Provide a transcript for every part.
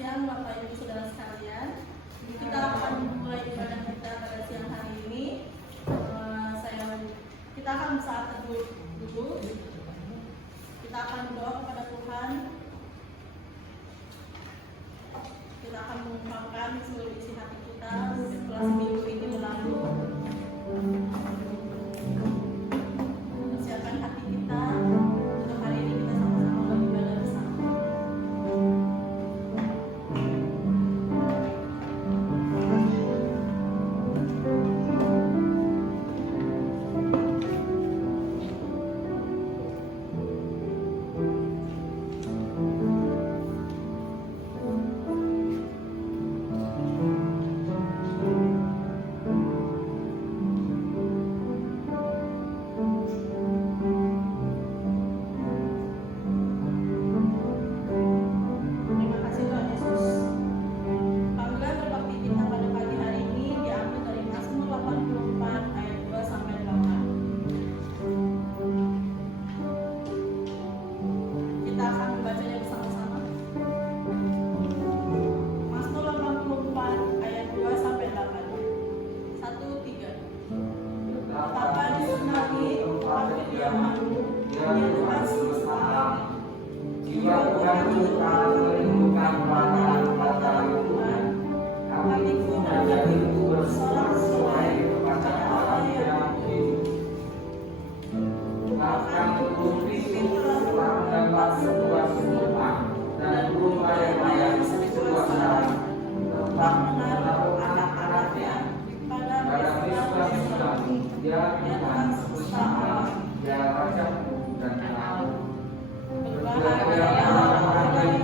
siang Bapak Ibu Saudara sekalian. Kita akan mulai ibadah kita pada siang hari ini. Kita akan saat teduh dulu. Kita akan berdoa kepada Tuhan. Kita akan mengungkapkan seluruh isi hati kita setelah seminggu ini berlalu. Persiapkan hati kita untuk hari ini kita sama-sama beribadah bersama.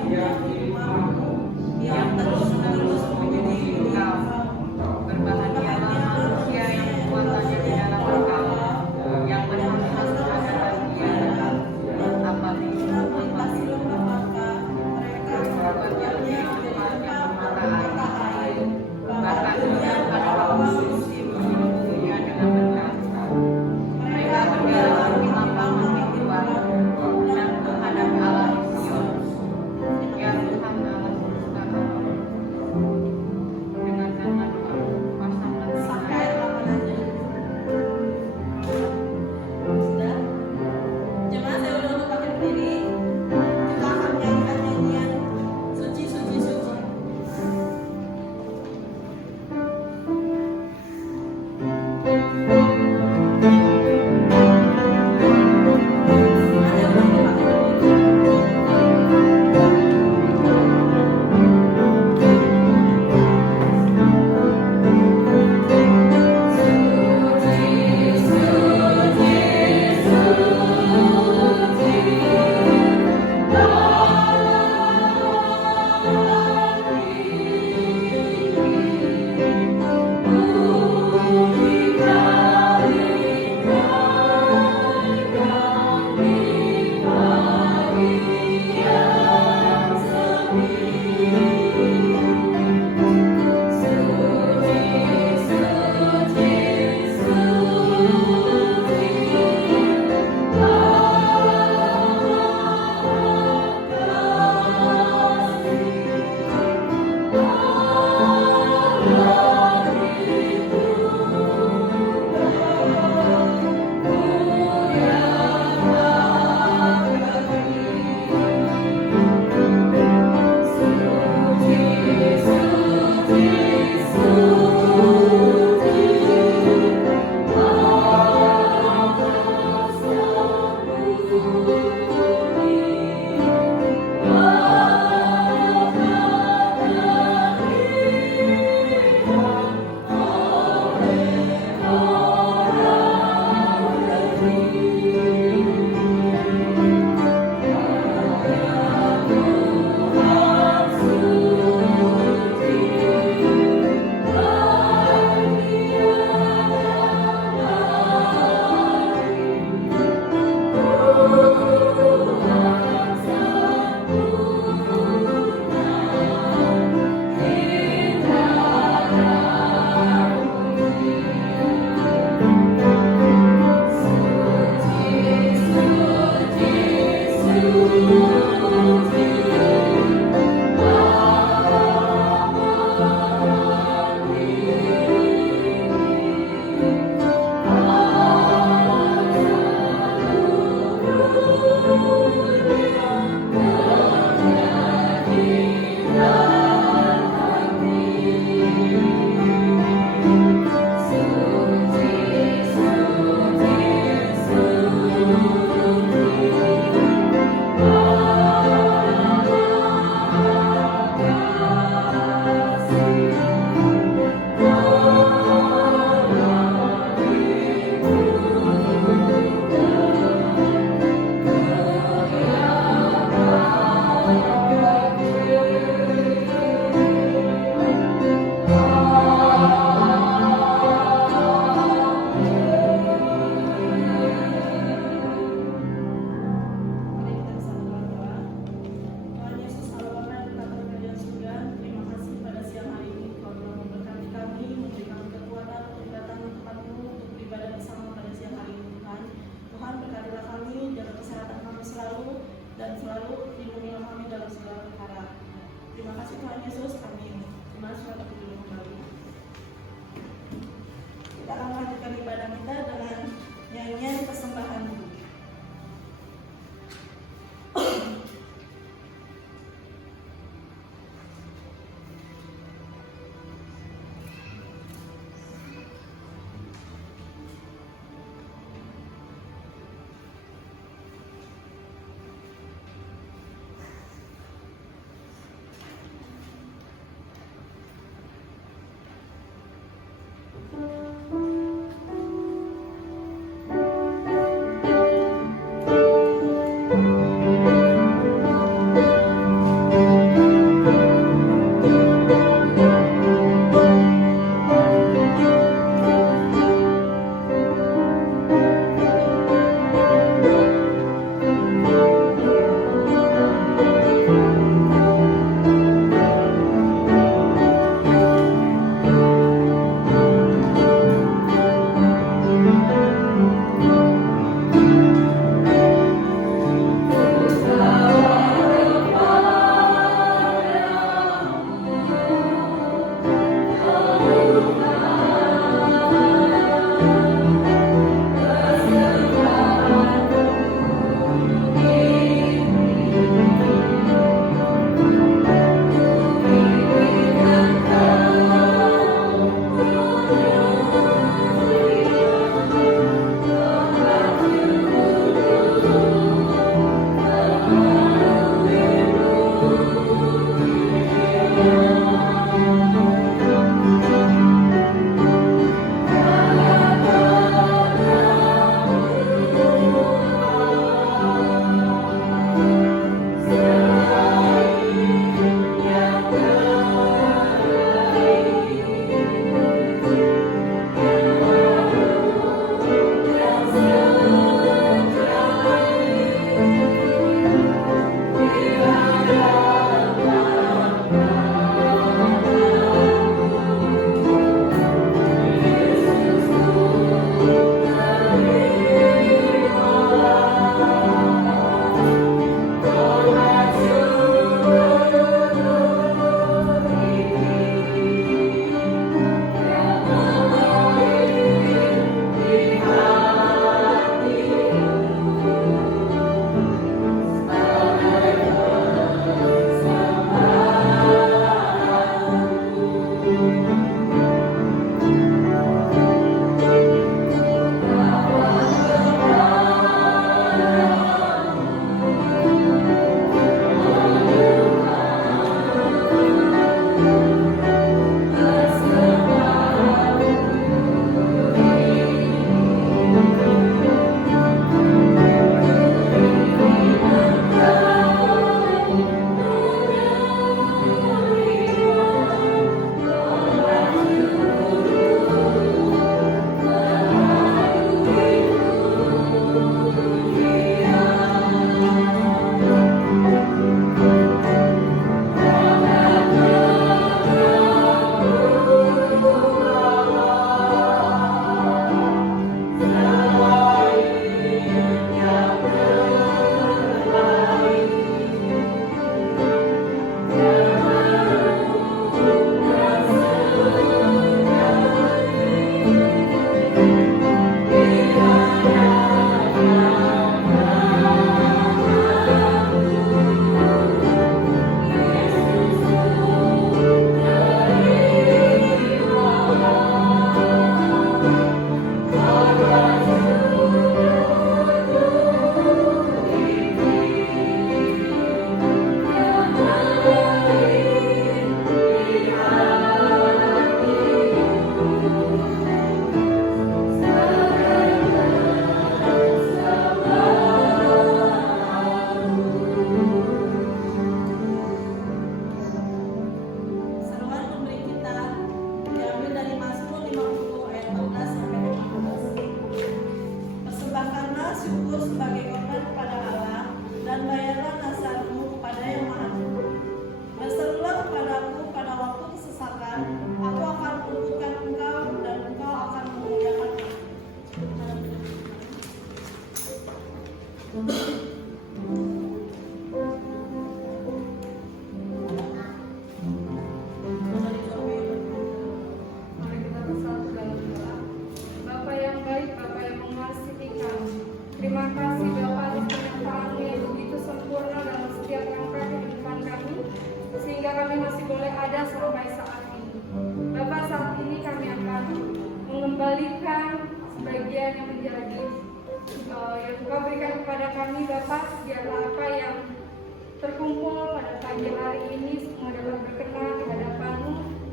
Dia lindungilah kami dalam segala perkara. Terima kasih Tuhan Yesus, kami masuk untuk dulu kembali. Kita akan melanjutkan ibadah kita dengan nyanyian persembahan dulu. Thank kami Bapak, biarlah apa yang terkumpul pada pagi hari ini semua dapat berkenan di hadapan-Mu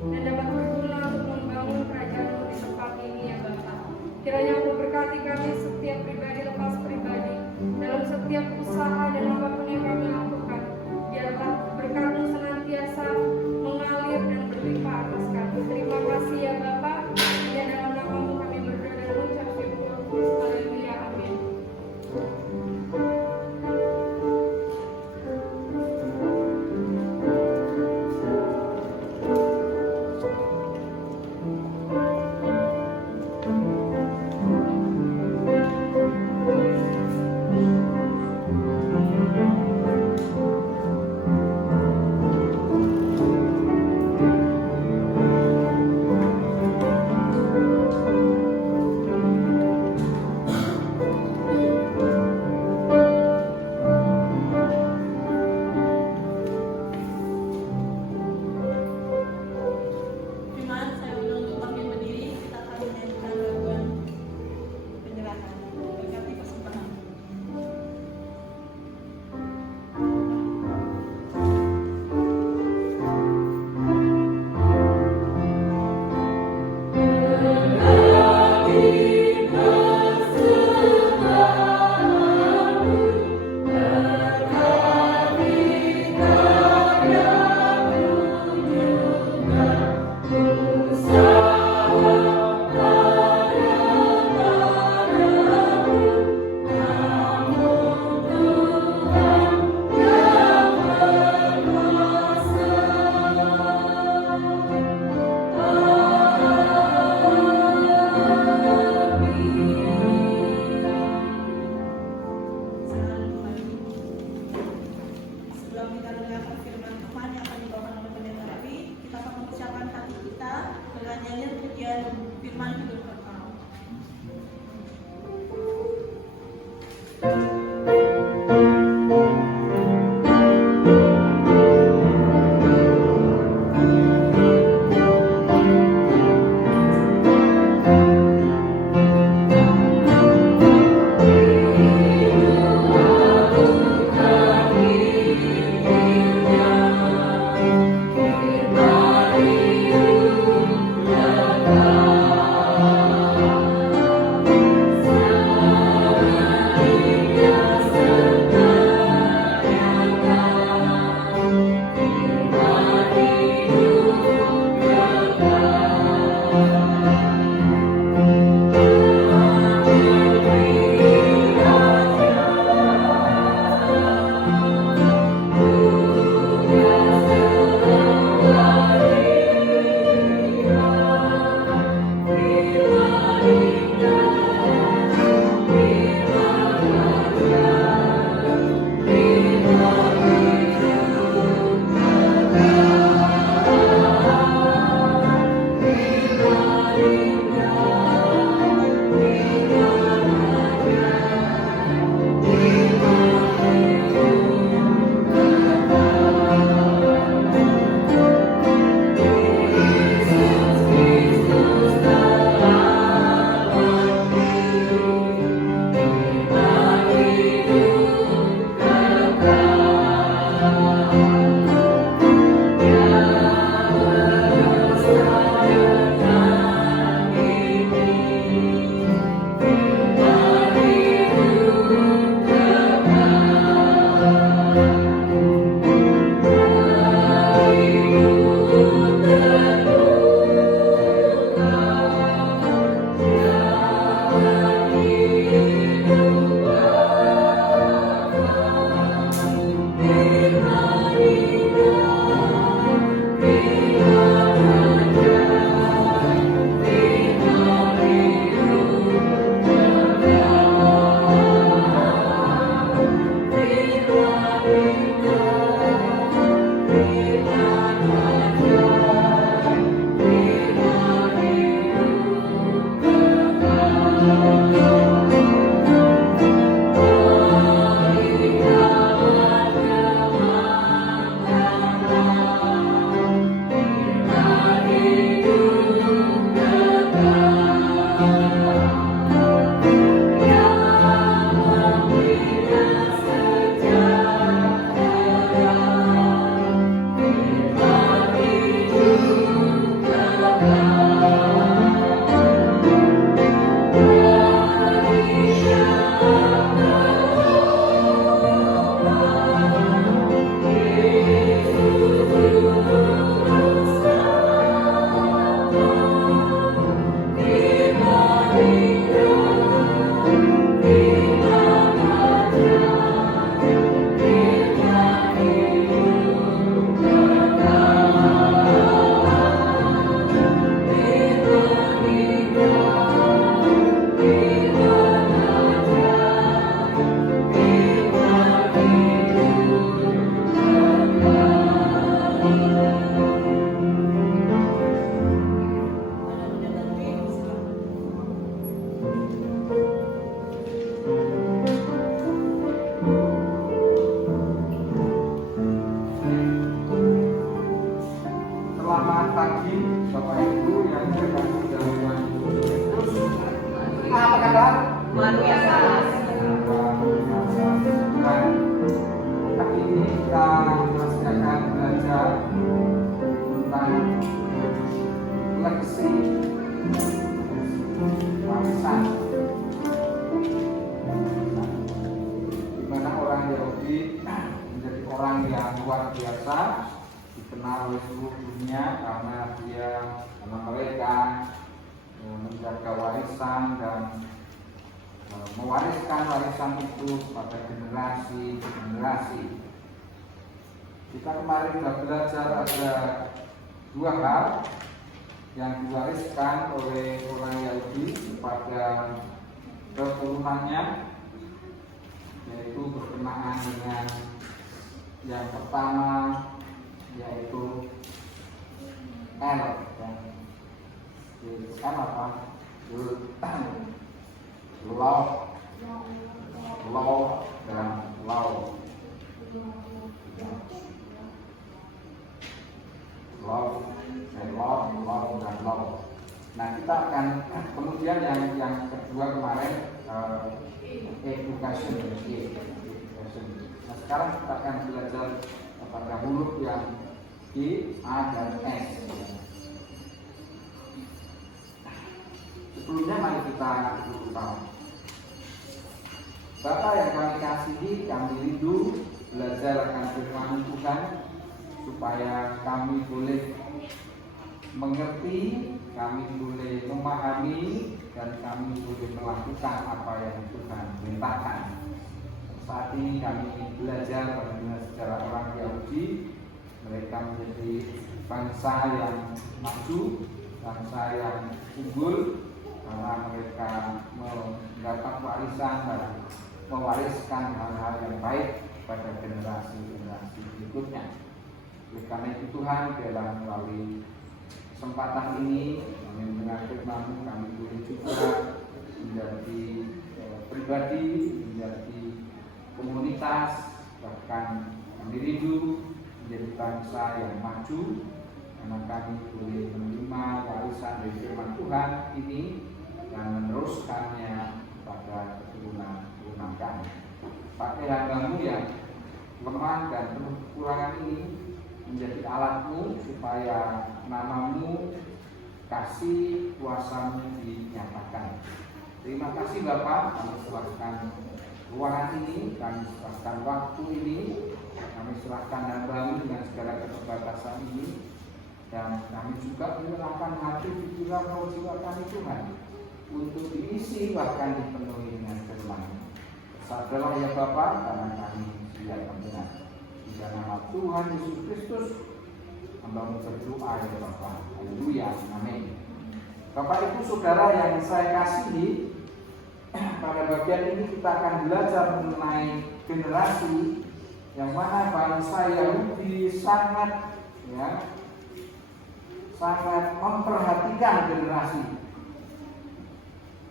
dan dapat berguna untuk membangun kerajaan-Mu di tempat ini ya Bapak. Kiranya Engkau berkati kami setiap pribadi lepas pribadi dalam setiap usaha dan apapun yang kami lakukan. Biarlah berkat-Mu senantiasa mengalir dan berlimpah atas kami. Terima kasih ya Bapak. Dan dalam nama-Mu kami berdoa dan mengucap syukur. Haleluya. Amin. yang luar biasa, dikenal oleh seluruh dunia karena mereka menjaga warisan dan mewariskan warisan itu pada generasi. Kita kemarin sudah belajar ada dua hal yang diwariskan oleh orang Yahudi kepada keturunannya, yaitu berkenaan dengan yang pertama yaitu L, itu kan apa? Law dan law. Law dan law. Nah, kita akan kemudian yang kedua kemarin education. Nah, sekarang kita akan belajar pada huruf yang G, A, dan S. Sebelumnya mari kita tahu. Bapak yang kami kasihi, kami rindu belajar akan firman Tuhan supaya kami boleh mengerti, kami boleh memahami, dan kami boleh melakukan apa yang Tuhan perintahkan. Saat ini kami belajar bagaimana sejarah orang Yahudi. Mereka menjadi bangsa yang maju, bangsa yang unggul, karena mereka mendapat warisan dan mewariskan hal-hal yang baik pada generasi-generasi berikutnya. Oleh karena itu Tuhan dalam melalui kesempatan ini dengan firman kami boleh juga menjadi pribadi, menjadi komunitas, bahkan kami rindu menjadi bangsa yang maju karena kami boleh menerima warisan dari firman Tuhan ini dan meneruskannya pada keturunan kami. Pakai hambamu yang lemah dan penuh kekurangan ini menjadi alatmu supaya namamu, kasih, kuasamu dinyatakan. Terima kasih Bapak, kami serahkan ruangan ini, kami serahkan waktu ini, kami serahkan hambamu dengan segala keterbatasan ini, dan kami juga menyerahkan hati, pikiran, roh, jiwa kami Tuhan untuk diisi bahkan dipenuhi dengan firman. Sadarlah ya Bapak, karena kami siap mendengar. Di nama Tuhan Yesus Kristus, hambamu berdoa ya Bapak. Haleluya, amin. Bapak Ibu Saudara yang saya kasihi, pada bagian ini kita akan belajar mengenai generasi yang mana bangsa Yahudi sangat memperhatikan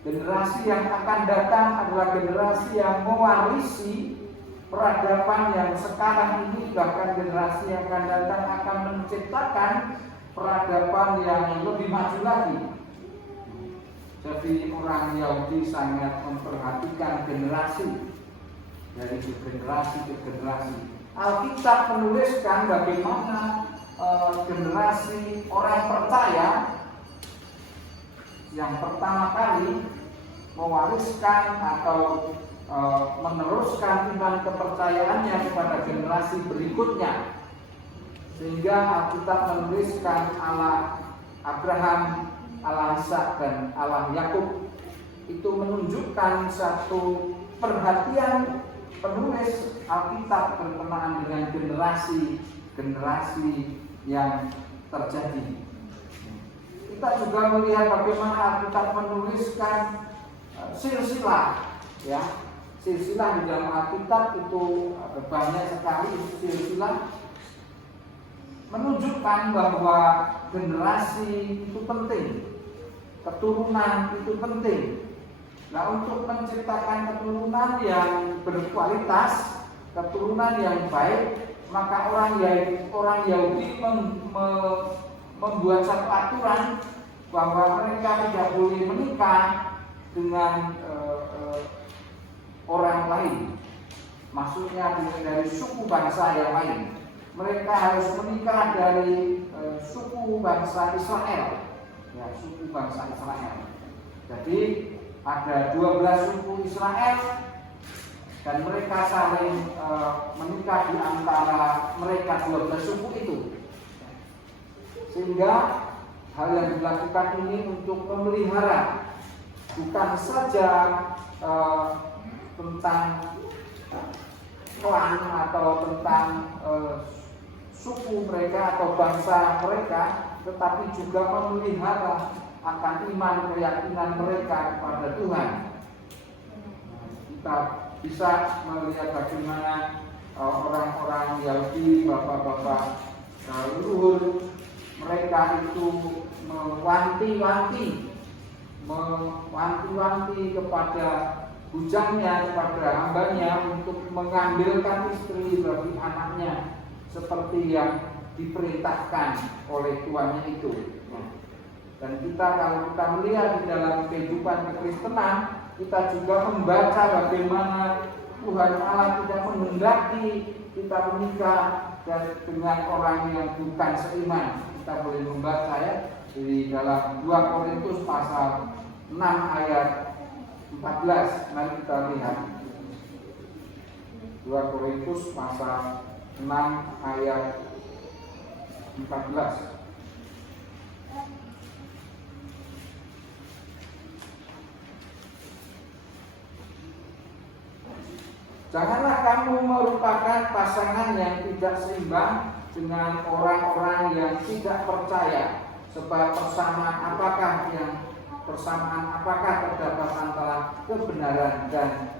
generasi yang akan datang adalah generasi yang mewarisi peradaban yang sekarang ini, bahkan generasi yang akan datang akan menciptakan peradaban yang lebih maju lagi. Jadi orang Yahudi sangat memperhatikan generasi dari generasi ke generasi. Alkitab menuliskan bagaimana generasi orang percaya yang pertama kali mewariskan atau meneruskan iman kepercayaannya kepada generasi berikutnya, sehingga Alkitab menuliskan Allah Abraham, Allah Ishak, dan Allah Yakub. Itu menunjukkan satu perhatian penulis Alkitab berkenaan dengan generasi yang terjadi. Kita juga melihat bagaimana Alkitab menuliskan silsilah, silsilah di dalam Alkitab itu banyak sekali silsilah, menunjukkan bahwa generasi itu penting, keturunan itu penting. Nah, untuk menciptakan keturunan yang berkualitas, keturunan yang baik, maka orang Yahudi membuat satu aturan bahwa mereka tidak boleh menikah dengan orang lain. Maksudnya dari suku bangsa yang lain. Mereka harus menikah dari suku bangsa Israel. Ya, suku bangsa Israel. Jadi ada 12 suku Israel dan mereka saling menikah di antara mereka 12 suku itu. Sehingga hal yang dilakukan ini untuk memelihara bukan saja tentang klan atau tentang suku mereka atau bangsa mereka, tetapi juga memelihara akan iman keyakinan mereka kepada Tuhan. Kita bisa melihat bagaimana orang-orang Yahudi, bapak-bapak leluhur mereka itu mewanti-wanti kepada bujangnya, kepada hambanya untuk mengambilkan istri bagi anaknya seperti yang diperintahkan oleh tuannya itu. Dan kita, kalau kita melihat di dalam kehidupan kekristenan, kita juga membaca bagaimana Tuhan Allah tidak menghendaki kita menikah dengan orang yang bukan seiman. Kita boleh membaca ya di dalam 2 Korintus pasal 6 ayat 14. Mari kita lihat 2 Korintus pasal 6 ayat 14. Janganlah kamu merupakan pasangan yang tidak seimbang dengan orang-orang yang tidak percaya, sebab persamaan apakah terdapat antara kebenaran dan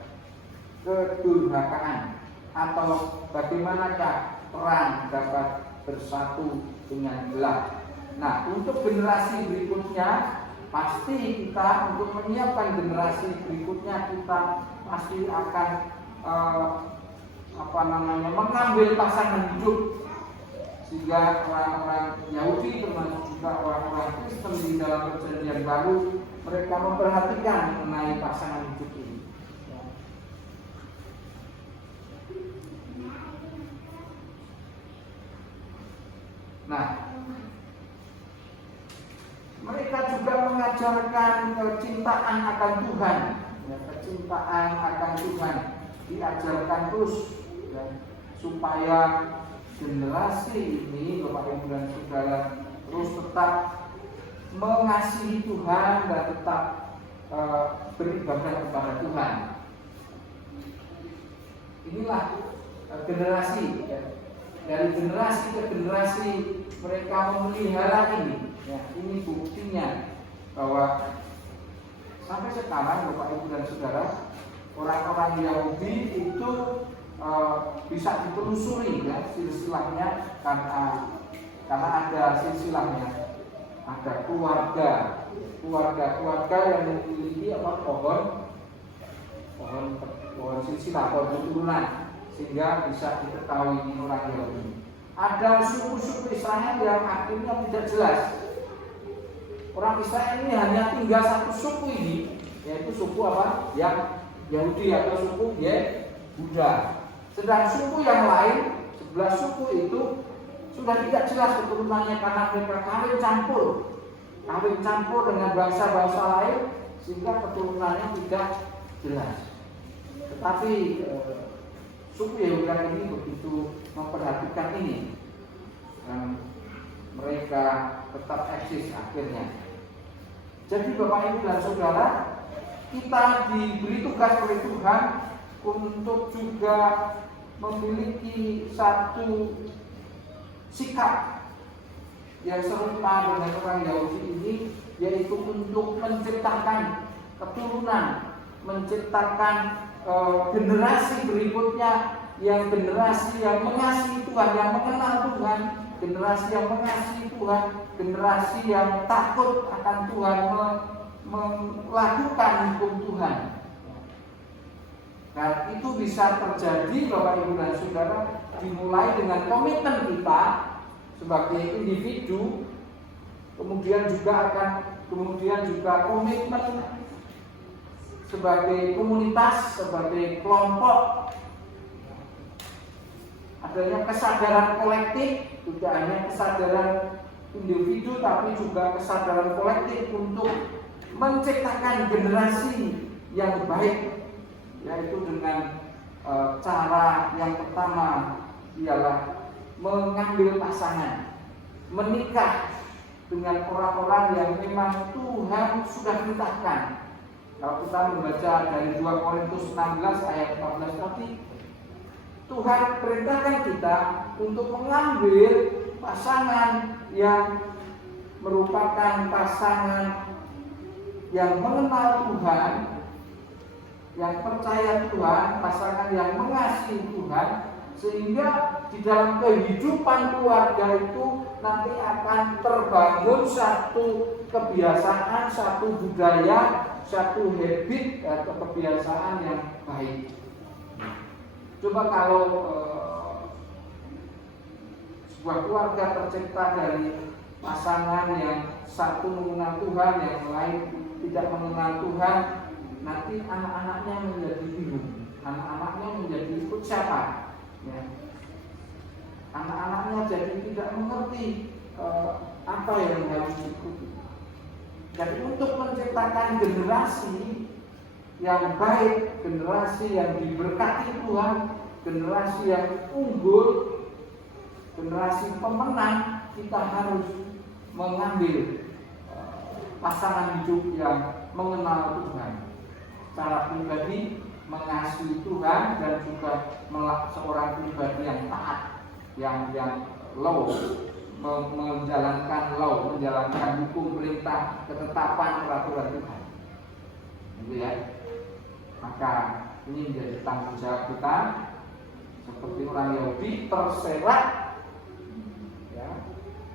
kedurhakaan, atau bagaimanakah terang dapat bersatu dengan gelap. Nah, untuk generasi berikutnya pasti kita, untuk menyiapkan generasi berikutnya, kita pasti akan mengambil pasangan hidup, sehingga orang-orang Yahudi termasuk juga orang-orang Kristen di dalam Perjanjian Baru, mereka memperhatikan mengenai pasangan hidup ini. Nah, mereka juga mengajarkan kecintaan akan Tuhan, kecintaan akan Tuhan diajarkan terus, supaya generasi ini, Bapak Ibu dan Saudara, terus tetap mengasihi Tuhan dan tetap beribadah kepada Tuhan. Inilah generasi, dari generasi ke generasi mereka memelihara ini. Ini buktinya bahwa sampai sekarang, Bapak Ibu dan Saudara, orang-orang Yahudi itu bisa ditelusuri silsilahnya, karena ada silsilahnya, ada keluarga yang memiliki pohon silsilah, pohon keturunan, sehingga bisa diketahui ini orang Yahudi. Ada suku-suku Israel yang akhirnya tidak jelas. Orang Israel ini hanya tinggal satu suku ini, yaitu suku apa? Yang Yahudi atau suku Yehuda. Sedang suku yang lain, 11 suku itu sudah tidak jelas keturunannya, karena mereka kawin campur dengan bangsa-bangsa lain, sehingga keturunannya tidak jelas. Tetapi suku Yehuda ini begitu memperhatikan ini, dan mereka tetap eksis akhirnya. Jadi Bapak Ibu dan Saudara, kita diberi tugas oleh Tuhan untuk juga memiliki satu sikap yang serupa dengan orang Yahudi ini, yaitu untuk menciptakan keturunan, menciptakan generasi berikutnya, yang generasi yang mengasihi Tuhan, yang mengenal Tuhan, generasi yang mengasihi Tuhan, generasi yang takut akan Tuhan, melakukan hukum Tuhan. Nah, itu bisa terjadi Bapak Ibu dan Saudara, dimulai dengan komitmen kita sebagai individu, kemudian juga komitmen sebagai komunitas, sebagai kelompok. Adanya kesadaran kolektif, tidak hanya kesadaran individu, tapi juga kesadaran kolektif untuk menciptakan generasi yang baik, yaitu dengan cara yang pertama ialah mengambil pasangan, menikah dengan orang-orang yang memang Tuhan sudah perintahkan. Kalau kita membaca dari 2 Korintus 16 ayat 14 tadi, Tuhan perintahkan kita untuk mengambil pasangan yang merupakan pasangan yang mengenal Tuhan, yang percaya Tuhan, pasangan yang mengasihi Tuhan, sehingga di dalam kehidupan keluarga itu nanti akan terbangun satu kebiasaan, satu budaya, satu habit atau kebiasaan yang baik. Coba kalau sebuah keluarga tercipta dari pasangan yang satu mengenal Tuhan, yang lain tidak mengenal Tuhan, nanti anak-anaknya menjadi bingung, anak-anaknya menjadi ikut siapa, ya. Anak-anaknya jadi tidak mengerti apa yang harus diikuti. Jadi untuk menciptakan generasi yang baik, generasi yang diberkati Tuhan, generasi yang unggul, generasi pemenang, kita harus mengambil pasangan hidup yang mengenal Tuhan secara pribadi, mengasihi Tuhan, dan juga seorang pribadi yang taat, yang law, menjalankan hukum, perintah, ketetapan, peraturan Tuhan. Gitu ya. Maka ini menjadi tanggung jawab kita seperti orang Yahudi terserak, ya,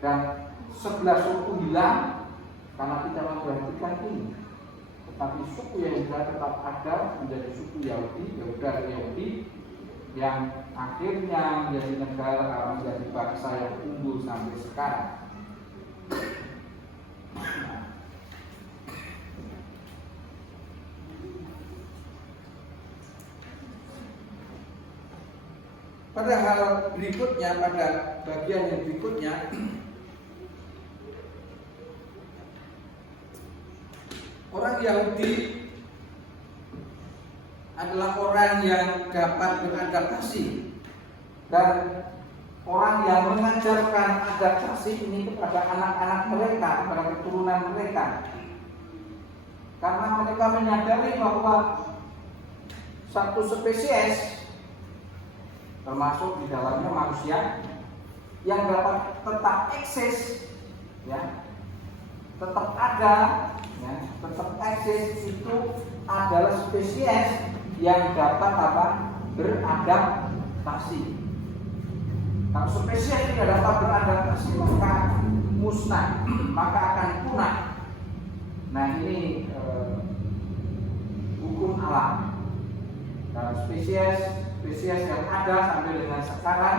dan 11 suku hilang karena tidak memperhatikan ini. Tetapi suku Yehuda tetap ada, menjadi suku Yahudi, Yahudi yang akhirnya menjadi negara, menjadi bangsa yang unggul sampai sekarang. Pada hal berikutnya, pada bagian yang berikutnya, orang Yahudi adalah orang yang dapat beradaptasi, dan orang yang mengajarkan adaptasi ini kepada anak-anak mereka, kepada keturunan mereka, karena mereka menyadari bahwa satu spesies, termasuk di dalamnya manusia, yang dapat tetap eksis, ya, tetap ada, ya, tetap eksis, itu adalah spesies yang dapat beradaptasi. Kalau spesies tidak dapat beradaptasi, maka musnah, maka akan punah. Nah, ini hukum alam. Kalau spesies yang ada sampai dengan sekarang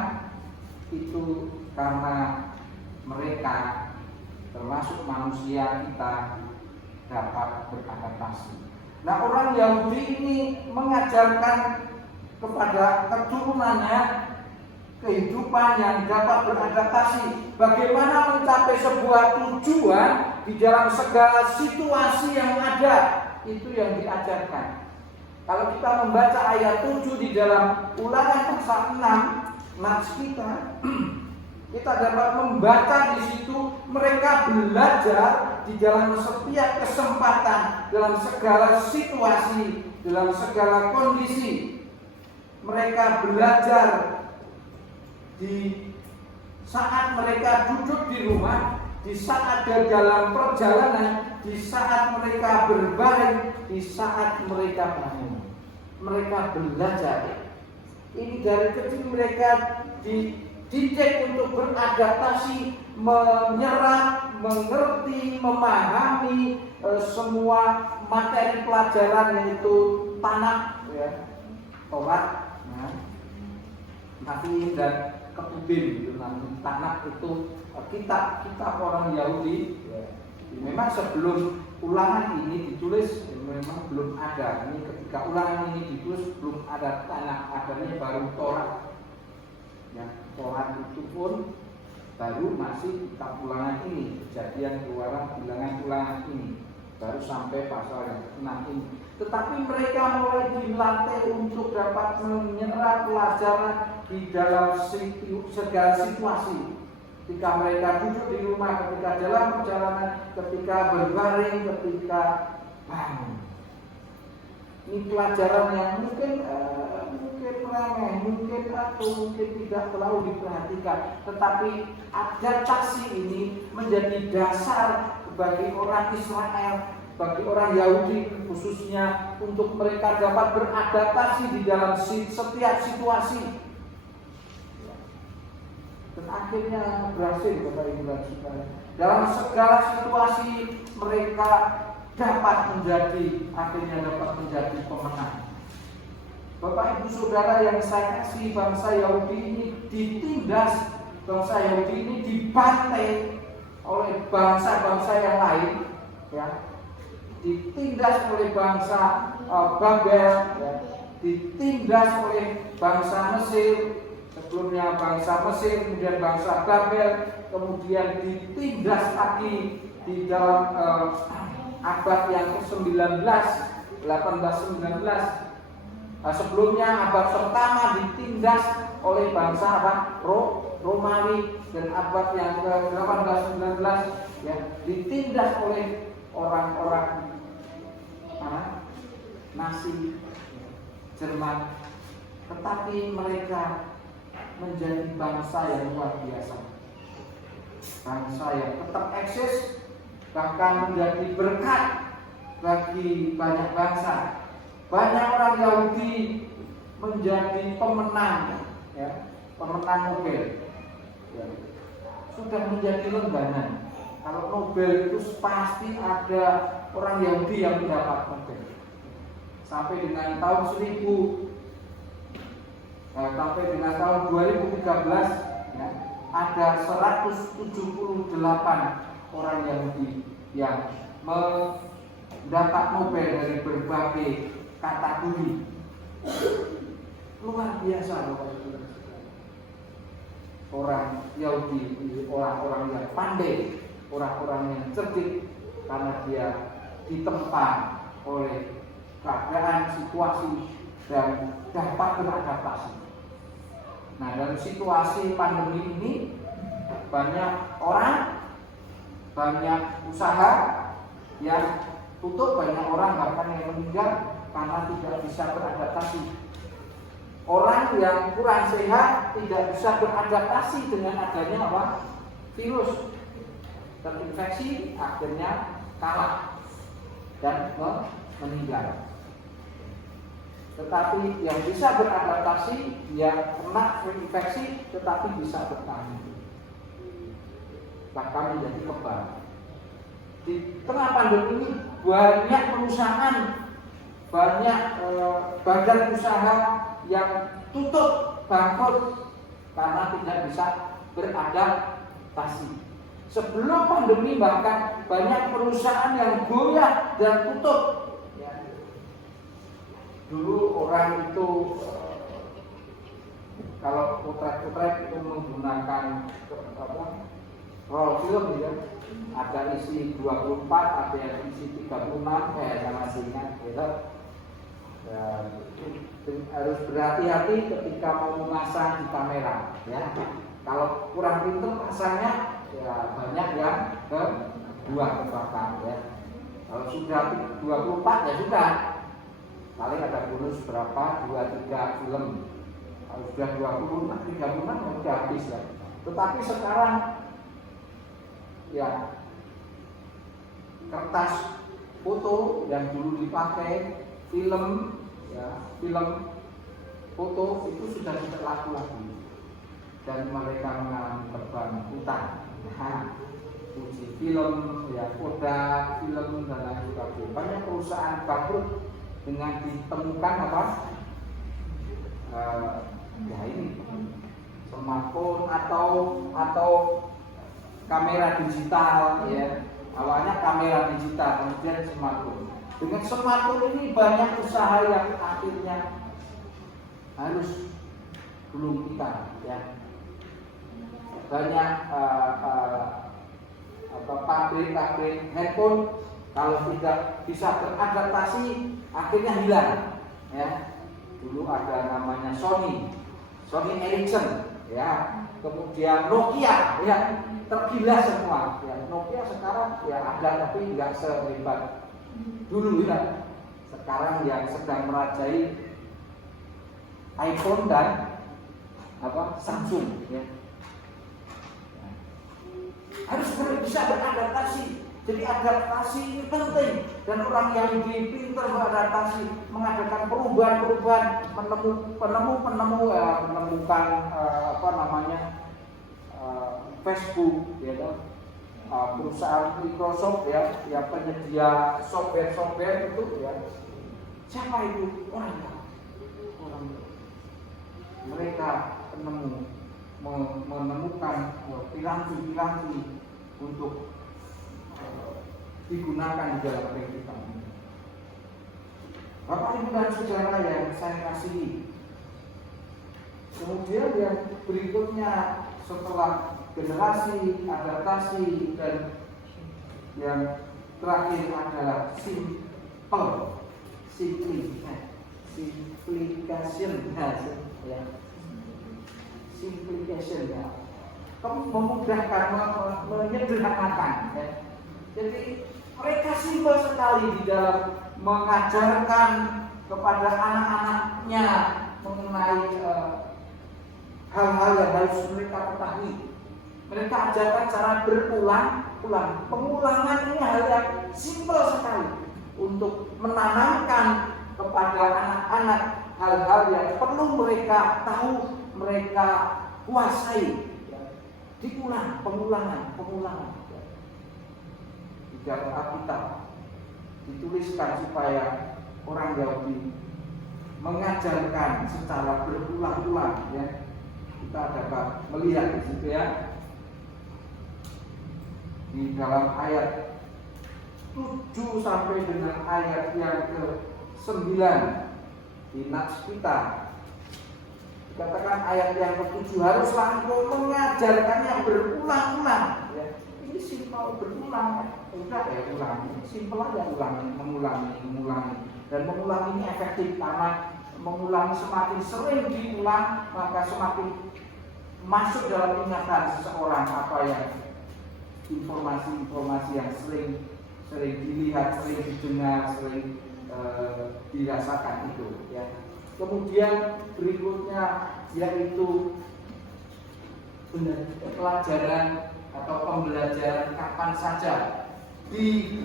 itu karena mereka, termasuk manusia kita, dapat beradaptasi. Nah, orang Yahudi ini mengajarkan kepada keturunannya kehidupan yang dapat beradaptasi, bagaimana mencapai sebuah tujuan di dalam segala situasi yang ada. Itu yang diajarkan. Kalau kita membaca ayat 7 di dalam Ulangan pasal 6 nats kita dapat membaca di situ mereka belajar di dalam setiap kesempatan, dalam segala situasi, dalam segala kondisi. Mereka belajar di saat mereka duduk di rumah, di saat dalam perjalanan, di saat mereka berbaring, di saat mereka bangun. Mereka belajar. Ini dari kecil mereka dididik untuk beradaptasi, menyerap, mengerti, memahami semua materi pelajaran, yaitu Tanakh, ya, Taurat, Nabi dan Ketubim. Itu namanya Tanakh, itu kitab orang Yahudi. Ya. Memang sebelum Ulangan ini ditulis memang belum ada. Ini ketika Ulangan ini ditulis belum ada Tanakh, adanya baru Taurat. Ya, Taurat itu pun baru masih kitab Ulangan ini, Kejadian, Keluaran, Bilangan, Ulangan ini baru sampai pasal yang ke-6 ini. tetapi mereka mulai dilatih untuk dapat menyerap pelajaran di dalam segala situasi. Ketika mereka duduk di rumah, ketika dalam perjalanan, ketika berbaring, ketika bangun. Ini pelajaran yang mungkin remeh, mungkin tidak terlalu diperhatikan, tetapi adaptasi ini menjadi dasar bagi orang Israel, bagi orang Yahudi khususnya, untuk mereka dapat beradaptasi di dalam setiap situasi. Dan akhirnya berhasil, Bapak Ibu dan Saudara. Dalam segala situasi mereka akhirnya dapat menjadi pemenang. Bapak Ibu Saudara yang saya kasih, bangsa Yahudi ini ditindas, bangsa Yahudi ini dibantai oleh bangsa-bangsa yang lain, ya. Ditindas oleh bangsa Babel, ya. Ditindas oleh bangsa Mesir, sebelumnya bangsa Mesir, kemudian bangsa Babel, kemudian ditindas lagi di dalam abad yang ke-19, 18-19. Sebelumnya abad pertama ditindas oleh bangsa Romawi, dan abad yang ke-18-19 ya ditindas oleh orang-orang Nazi Jerman. Tetapi mereka menjadi bangsa yang luar biasa, bangsa yang tetap eksis, bahkan menjadi berkat bagi banyak bangsa. Banyak orang Yahudi menjadi pemenang, ya, pemenang Nobel, ya. Sudah menjadi langganan. Kalau Nobel itu pasti ada orang Yahudi yang mendapat Nobel. Sampai dengan tahun 2013, ya, ada 178 orang Yahudi yang mendapat Nobel dari berbagai kategori. Luar biasa, Bapak Ibu. Orang Yahudi, orang-orang yang pandai, orang-orang yang cerdik, karena dia ditempa oleh keadaan, situasi, dan dapat beradaptasi. Nah, dalam situasi pandemi ini, banyak orang, banyak usaha yang tutup, banyak orang bahkan yang meninggal karena tidak bisa beradaptasi. Orang yang kurang sehat tidak bisa beradaptasi dengan adanya virus, terinfeksi, akhirnya kalah dan meninggal. Tetapi yang bisa beradaptasi, yang kena terinfeksi tetapi bisa bertahan, bahkan menjadi kebal. Di tengah pandemi ini banyak perusahaan, banyak badan usaha yang tutup, bangkrut karena tidak bisa beradaptasi. Sebelum pandemi bahkan banyak perusahaan yang goyah dan tutup. Dulu orang itu kalau potret-potret itu menggunakan roll film, ya. Ada isi 24, ada yang isi 36, sama singkat gitu. Harus berhati-hati ketika mau memasang di kamera, ya. Kalau kurang pintar pasangnya, ya banyak yang kebuang ke belakang, ya. Kalau sudah 24 ya sudah, paling ada bonus berapa, 2-3 film. Kalau sudah 20, 30 ya sudah habis ya. Tetapi sekarang ya kertas foto yang dulu dipakai, film, ya, film foto itu sudah tidak laku lagi, dan mereka mengalami kebangkrutan. Uji film, ya, Kodak, film dan lain sebagainya. Banyak perusahaan bangkrut dengan ditemukan ya ini smartphone atau kamera digital, ya. Awalnya kamera digital, kemudian smartphone. Dengan smartphone ini banyak usaha yang akhirnya harus gulung kita, ya. Banyak pabrik handphone Kalau tidak bisa beradaptasi, akhirnya hilang. Ya, dulu ada namanya Sony Ericsson, ya, kemudian Nokia, ya, tergila semua. Ya, Nokia sekarang ya ada tapi nggak sehebat dulu ya. Sekarang yang sedang merajai iPhone dan Samsung, ya. Harus bisa beradaptasi. Jadi adaptasi ini penting, dan orang yang pintar beradaptasi, mengadakan perubahan-perubahan, menemukan Facebook, ya, perusahaan Microsoft, ya, yang penyedia software itu, ya. Siapa itu? Orang. Mereka menemukan piranti-piranti untuk digunakan di dalam kehidupan ini. Bapak, Ibu, dan saudara yang saya kasihi, kemudian yang berikutnya setelah generasi, adaptasi, dan yang terakhir adalah simplification, ya. Memudahkan, menyederhanakan, ya. Jadi mereka simpel sekali di dalam mengajarkan kepada anak-anaknya mengenai hal-hal yang harus mereka ketahui. Mereka ajarkan cara berulang-ulang. Pengulangan ini hal yang simpel sekali untuk menanamkan kepada anak-anak hal-hal yang perlu mereka tahu, mereka kuasai. Diulang, pengulangan. Di dalam Alkitab dituliskan supaya orang Yahudi mengajarkan secara berulang-ulang, ya. Kita dapat melihat di situ, ya, di dalam ayat 7 sampai dengan ayat yang ke-9 di Nats kita. Dikatakan ayat yang ke-7, haruslah engkau mengajarkannya berulang-ulang, ya. Ini simpel, berulang, udah ya ulangi, simpel aja mengulangi. Dan mengulangi ini efektif karena mengulangi semakin sering diulang, maka semakin masuk dalam ingatan seseorang apa yang informasi-informasi yang sering dilihat, sering didengar, sering dirasakan itu, ya. Kemudian berikutnya yaitu pelajaran atau pembelajaran kapan saja, di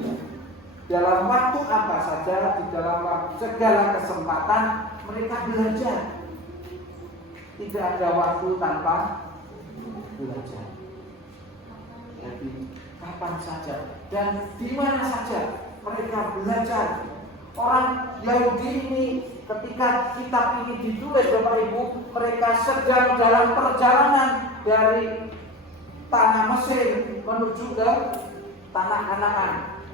dalam waktu apa saja, di dalam segala kesempatan mereka belajar. Tidak ada waktu tanpa belajar. Jadi kapan saja dan di mana saja mereka belajar. Orang Yahudi ini ketika kitab ini ditulis, Bapak Ibu, mereka sedang dalam perjalanan dari tanah Mesir menuju ke tanah Kanaan.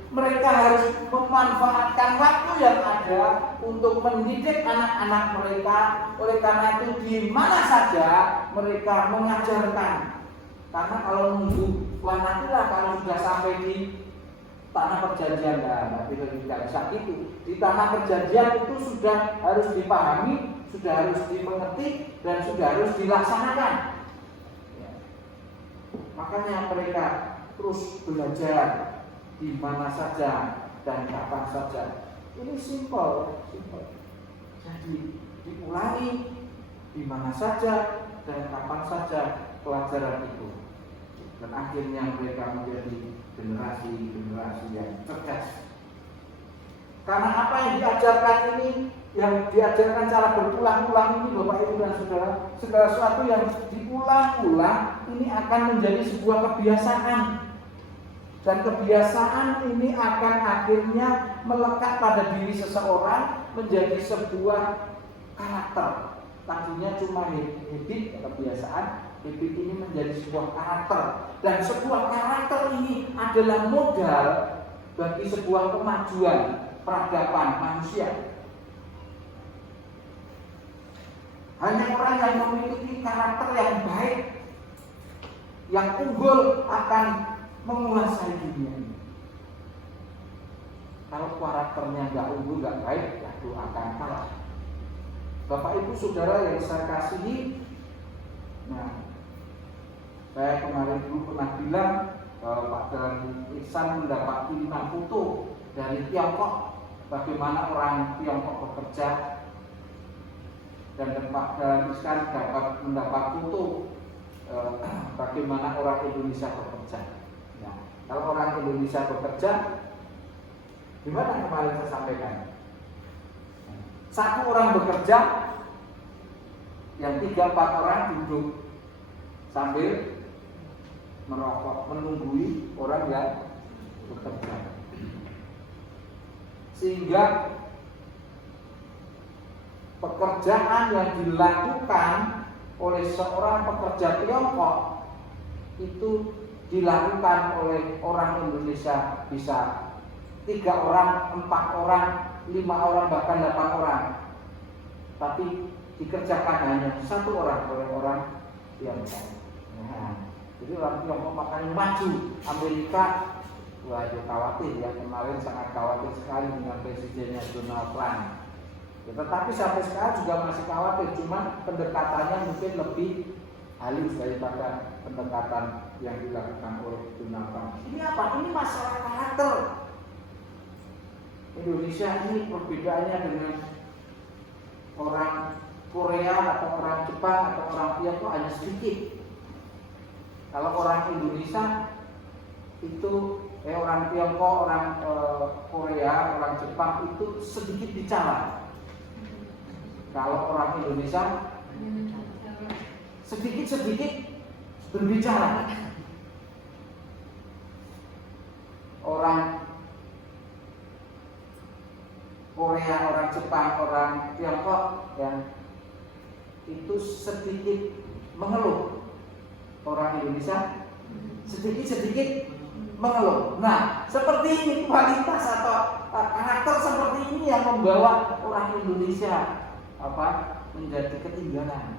Mereka harus memanfaatkan waktu yang ada untuk mendidik anak-anak mereka. Oleh karena itu di mana saja mereka mengajarkan. Karena kalau nunggu nantilah kalau sudah sampai di tanah perjanjian, tapi tidak bisa gitu. Di tanah perjanjian itu sudah harus dipahami, sudah harus dimengerti, dan sudah harus dilaksanakan. Ya. Makanya mereka terus belajar di mana saja dan kapan saja. Ini simpel. Jadi diulangi di mana saja dan kapan saja pelajaran itu. Dan akhirnya mereka menjadi generasi yang cerdas. Karena apa yang diajarkan ini, yang diajarkan cara berulang-ulang ini, Bapak Ibu dan Saudara, segala sesuatu yang diulang-ulang ini akan menjadi sebuah kebiasaan. Dan kebiasaan ini akan akhirnya melekat pada diri seseorang menjadi sebuah karakter. Tadinya cuma habit, kebiasaan, habit ini menjadi sebuah karakter. Dan sebuah karakter ini adalah modal bagi sebuah kemajuan peradaban manusia. Hanya orang yang memiliki karakter yang baik, yang unggul akan menguasai dunia ini. kalau karakternya nggak unggul, nggak baik, ya itu akan kalah. Bapak Ibu Saudara yang saya kasihi, nah, saya kemarin dulu pernah bilang bahwa Pak Dahlan Iskan mendapat 5 foto dari Tiongkok, bagaimana orang Tiongkok bekerja, dan Pak Dahlan Iskan dapat mendapat foto bagaimana orang Indonesia bekerja. Nah, kalau orang Indonesia bekerja, gimana kemarin saya sampaikan? Satu orang bekerja, yang 3-4 orang duduk sambil merokok, menunggui orang yang bekerja. Sehingga pekerjaan yang dilakukan oleh seorang pekerja Tiongkok itu dilakukan oleh orang Indonesia bisa 3 orang, 4 orang, 5 orang, bahkan 8 orang. Tapi dikerjakan hanya 1 orang oleh orang Tiongkok. Nah, jadi orang Tiongkok makanya maju. Amerika, wah itu khawatir ya, kemarin sangat khawatir sekali dengan presidennya Donald Trump. Ya, tetapi sampai sekarang juga masih khawatir, cuma pendekatannya mungkin lebih halus daripada pendekatan yang dilakukan oleh Donald Trump. Ini apa? Ini masalah karakter. Indonesia ini perbedaannya dengan orang Korea atau orang Jepang atau orang Tiongkok hanya sedikit. Kalau orang Indonesia itu orang Tiongkok, orang Korea, orang Jepang itu sedikit bicara. Kalau orang Indonesia sedikit-sedikit berbicara. Orang Korea, orang Jepang, orang Tiongkok yang itu sedikit mengeluh. Orang Indonesia sedikit-sedikit mengeluh. Nah, seperti ini kualitas atau karakter seperti ini yang membawa orang Indonesia menjadi ketinggalan.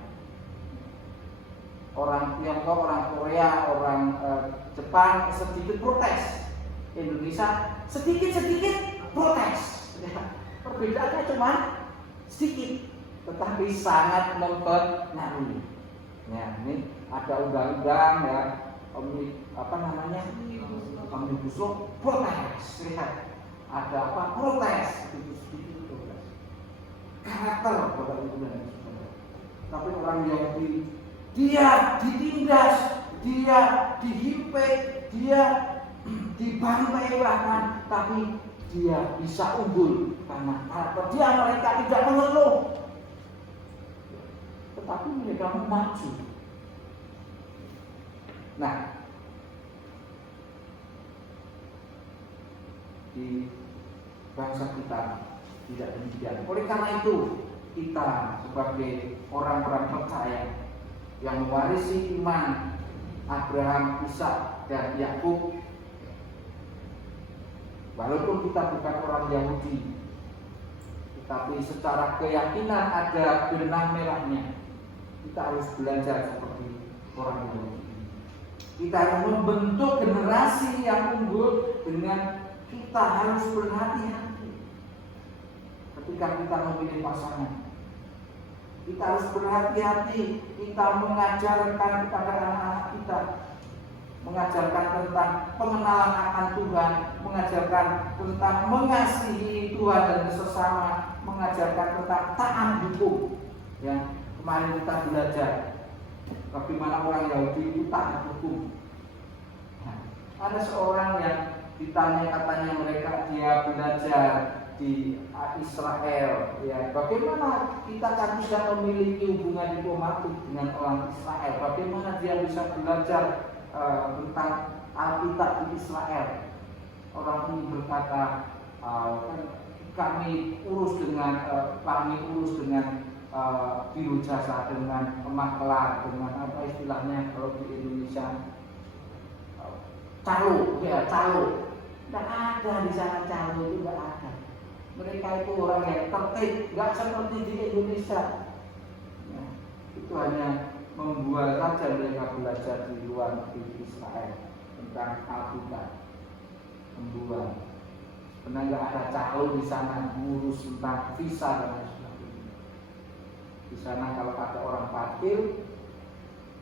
Orang Tiongkok, orang Korea, orang Jepang sedikit protes. Indonesia sedikit-sedikit protes. Ya, perbedaannya cuma sedikit, tetapi sangat mempengaruhi. Ya, ini ada undang-undang ya, Omnibus Law, protes. Lihat, ada apa? Protes. Karakter Bapak Ibu dan Saudara. Tapi orang Yahudi, dia ditindas, dia dihimpit, dia dibantai bahkan, tapi dia bisa unggul karena karakter dia. Mereka tidak mengeluh, tetapi mereka maju. Nah, di bangsa kita tidak demikian. Oleh karena itu, kita sebagai orang-orang percaya yang mewarisi iman Abraham, Ishak, dan Yakub, walaupun kita bukan orang Yahudi, tetapi secara keyakinan ada benang merahnya. Kita harus belajar seperti orang Yahudi. Kita harus membentuk generasi yang unggul dengan kita harus berhati-hati ketika kita memilih pasangan. Kita harus berhati-hati. Kita mengajarkan kepada anak-anak kita, mengajarkan tentang pengenalan akan Tuhan, mengajarkan tentang mengasihi Tuhan dan sesama, mengajarkan tentang taat hukum. Yang kemarin kita belajar bagaimana orang Yahudi itu taat hukum. Nah, ada seorang yang ditanya, katanya mereka dia belajar di Israel, ya bagaimana kita kan tidak memiliki hubungan diplomatik dengan orang Israel, bagaimana dia bisa belajar tentang Alkitab di Israel. Orang ini berkata, kami urus dengan biro jasa, dengan maklar, dengan apa istilahnya kalau di Indonesia calo, ya calo. Tidak ada di sana calo, itu tidak ada. Mereka itu orang yang tertib, nggak seperti di Indonesia. Ya, itu hanya membuat saja mereka belajar di luar negeri Israel tentang Alkitab, membuat. Karena nggak ada calon di sana ngurus tentang visa dan lain sebagainya. Di sana kalau ada orang parkir,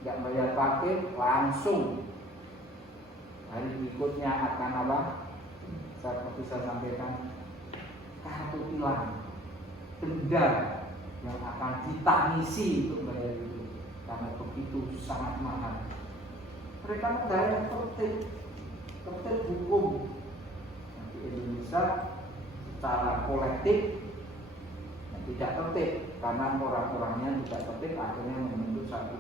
nggak bayar parkir, langsung hari berikutnya akan apa? Saya bisa sampaikan kartu tilang, denda yang akan ditangisi untuk bayar itu karena begitu sangat mahal. Mereka negara tertib hukum. Di Indonesia secara kolektif tidak tertib karena orang-orangnya tidak tertib, akhirnya membentuk satu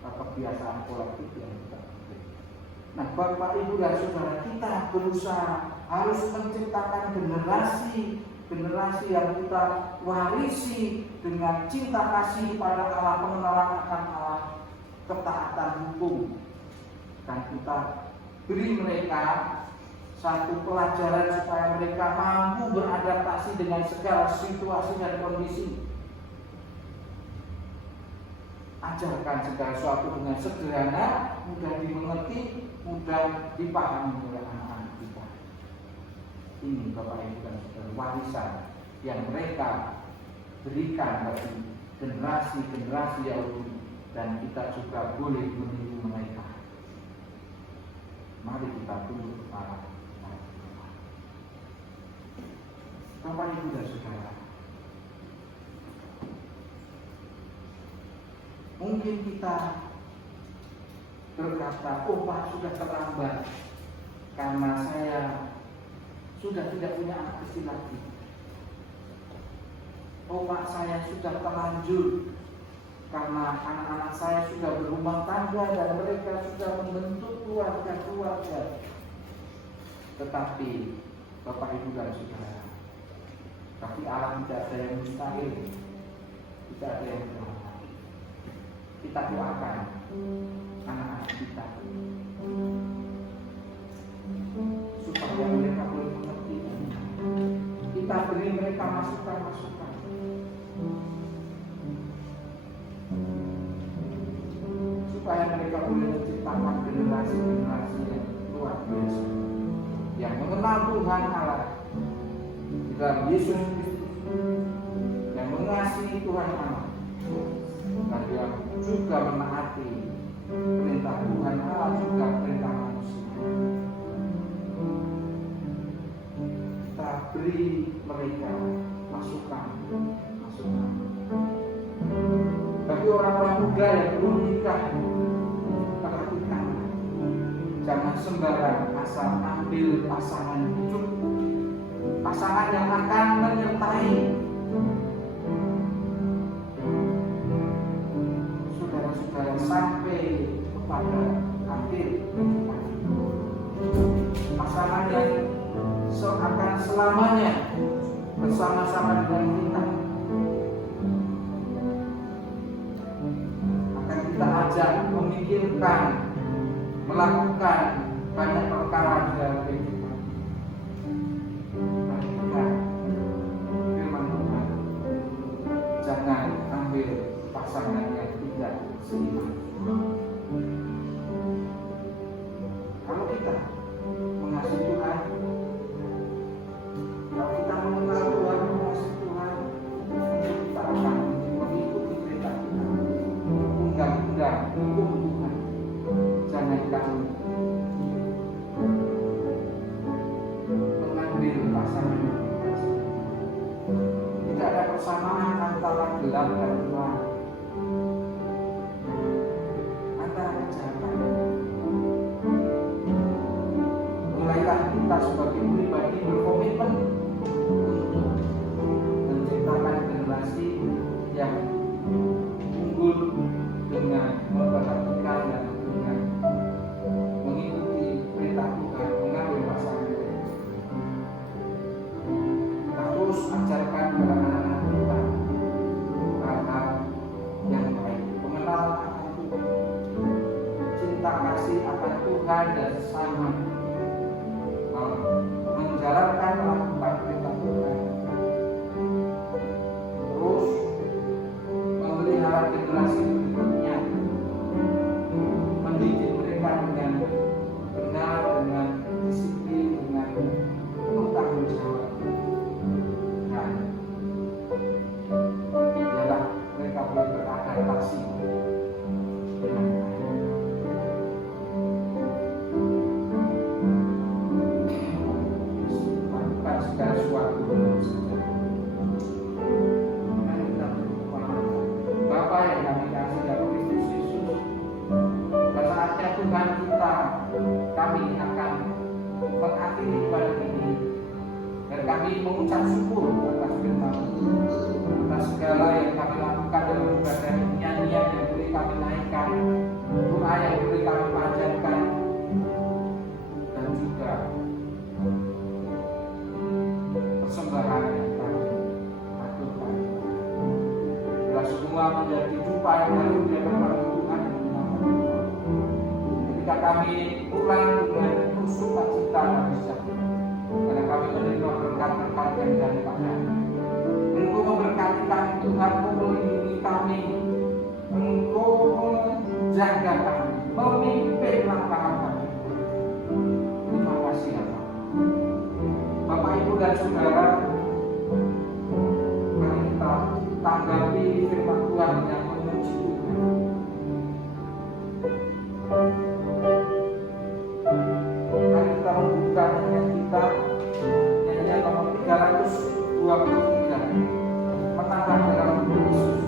kebiasaan kolektif yang tidak tertib. Nah, Bapak Ibu dan Saudara, kita berusaha harus menciptakan generasi yang kita warisi dengan cinta kasih pada Allah, pengenalan akan Allah, ketaatan hukum, dan kita beri mereka satu pelajaran supaya mereka mampu beradaptasi dengan segala situasi dan kondisi. Ajarkan segala sesuatu dengan sederhana, mudah dimengerti, mudah dipahami oleh anak-anak kita. Ini Bapak Ibu dan Saudara, warisan yang mereka berikan bagi generasi-generasi Yahudi, dan kita juga boleh meniru mereka. Mari kita tunduk kepala. Bapak Ibu dan Saudara, mungkin kita berkata, oh Pak, sudah terlambat karena saya sudah tidak punya anak istri lagi. Oh Pak, saya sudah terlanjur karena anak-anak saya sudah berumah tangga dan mereka sudah membentuk keluarga. Tetapi Bapak Ibu dan Saudara, tapi Allah tidak ada yang mustahil, tidak ada yang terlambat. Kita doakan anak-anak kita supaya mereka boleh mengerti. Kita beri mereka masukan-masukan. Supaya mereka boleh menciptakan generasi-generasi yang luar biasa, yang mengenal Tuhan Allah di dalam Yesus Kristus, yang mengasihi Tuhan Allah, dan yang juga menaati perintah Tuhan Allah, juga perintah manusia. Kita beri mereka masukan. Bagi orang-orang muda yang belum nikah, perhatikan, jangan sembarang asal ambil pasangan hidup, pasangan yang akan menyertai saudara-saudara sampai kepada akhir kehidupan. Pasangan yang akan selamanya bersama-sama dengan kita. Akan kita ajak memikirkan, melakukan banyak perkara di dalam kehidupan. Perhatikan firman Tuhan, jangan ambil pasangan yang tidak seiman. Kalau kita mengasihi Tuhan, kalau kita mengenal Tuhan, mengasihi Tuhan, kita akan mengikuti perintah Tuhan, undang-undang hukum Tuhan. Jangan kamu mengambil pasangan yang tidak seiman. Tidak ada persamaan antara gelap dan terang, antara kejahatan. Mulailah kita sebagai pribadi berkomitmen untuk menciptakan generasi yang unggul dengan memperhatikan dan dengan mengikuti perintah Tuhan, mengambil pasangan. Kita terus ajarkan kepada anak-anak kita hal-hal yang baik, mengenal akan Tuhan, cinta kasih akan Tuhan dan sesama, menjalankan lakukan perintah Tuhan, terus memelihara generasi berikutnya, mendidik mereka dengan benar, dengan disiplin, dengan penuh tanggung jawab. kami akan mengakhiri ibadah ini. Dan kami mengucap syukur atas firman, atas segala yang kami lakukan dalam ibadah, nyanyian yang boleh kami naikkan, doa yang boleh kami panjatkan, dan juga persembahan yang kami aturkan. Bila semua menjadi jumpa yang harum di hadapan Tuhan yang nama Tuhan. Ketika kami pulang dengan penuh sukacita dan sejahtera, karena kami menerima berkat-berkat yang daripada Engkau memberkati kami Tuhan, Engkau melindungi kami, Engkau menjaga kami, memimpin langkah kami. Terima kasih ya Pak. Bapak, Ibu, dan Saudara, mari kita tanggapi firman Tuhan yang memuji Tuhan. Mari kita membuka nyanyian kita, nyanyian nomor 323, menangkan dalam Yesus.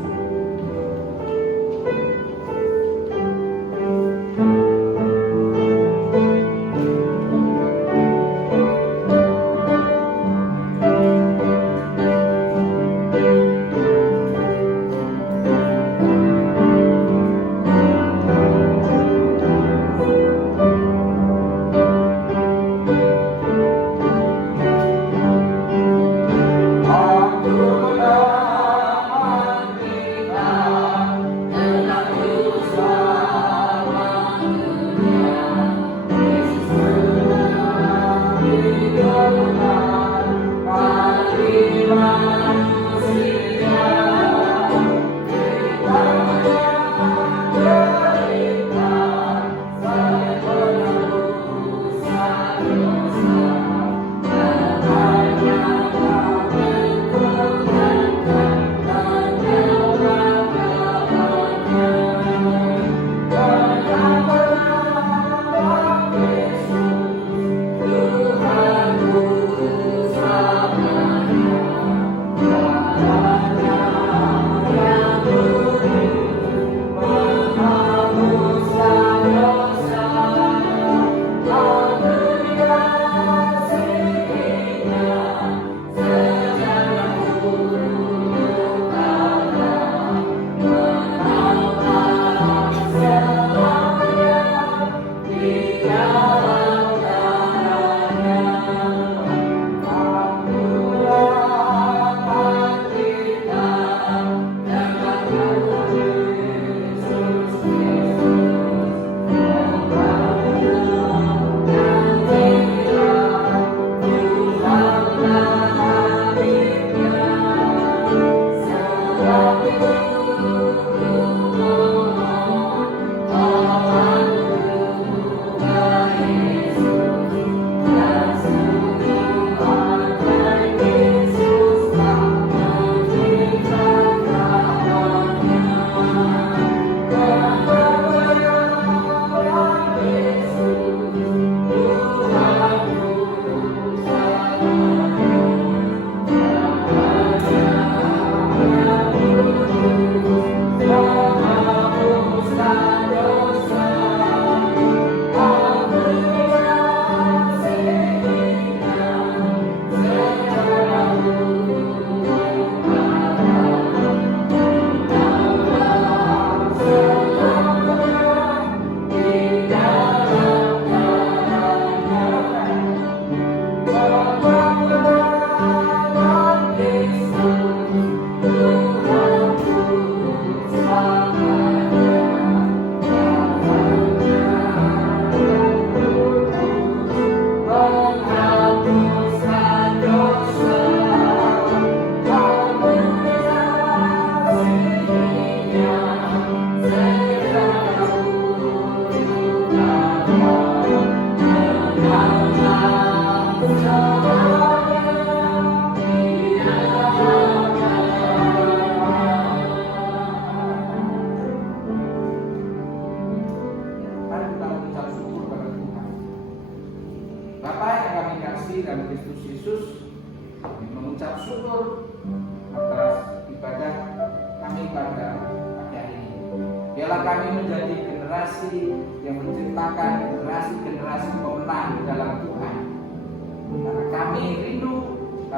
kasih dalam Kristus Yesus, mengucap syukur atas ibadah kami pada pagi hari ini. Biarlah kami menjadi generasi yang menciptakan generasi-generasi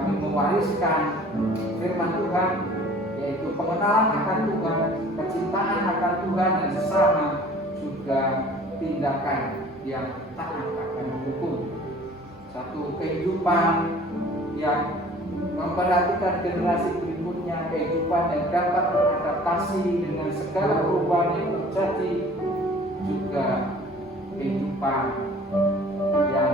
kami mewariskan firman Tuhan, yaitu pengenalan akan Tuhan, kecintaan akan Tuhan dan sesama, juga tindakan yang taat akan hukum. Satu kehidupan yang memperhatikan generasi berikutnya, kehidupan yang dapat beradaptasi dengan segala perubahan yang terjadi, juga kehidupan yang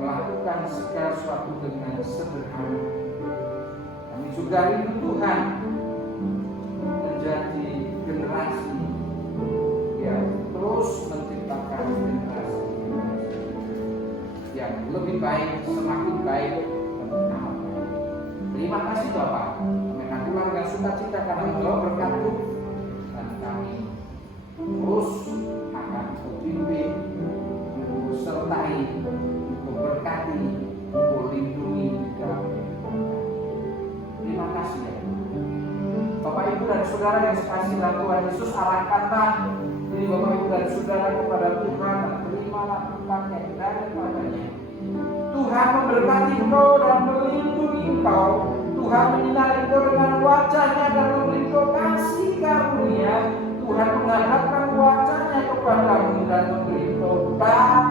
melakukan segala sesuatu dengan sederhana. Kami juga rindu Tuhan menjadi generasi yang terus menciptakan generasi yang lebih baik, semakin baik, dan amat baik. Terima kasih Bapak, kami nantikan dengan sukacita karena membawa berkat-Mu, dan kami terus akan membimbing, sertai, memberkati, melindungi dalam kehidupan. Terima kasih ya Bapak Ibu dan Saudara yang sekasihi dalam Tuhan Yesus, arahkanlah diri Bapak Ibu dan Saudara kepada Tuhan dan terimalah berkat yang daripadanya. Tuhan memberkati engkau dan melindungi engkau. Tuhan menyinari engkau dengan wajah-Nya dan memberi engkau kasih karunia. Tuhan menghadapkan wajah-Nya kepadamu dan memberi engkau damai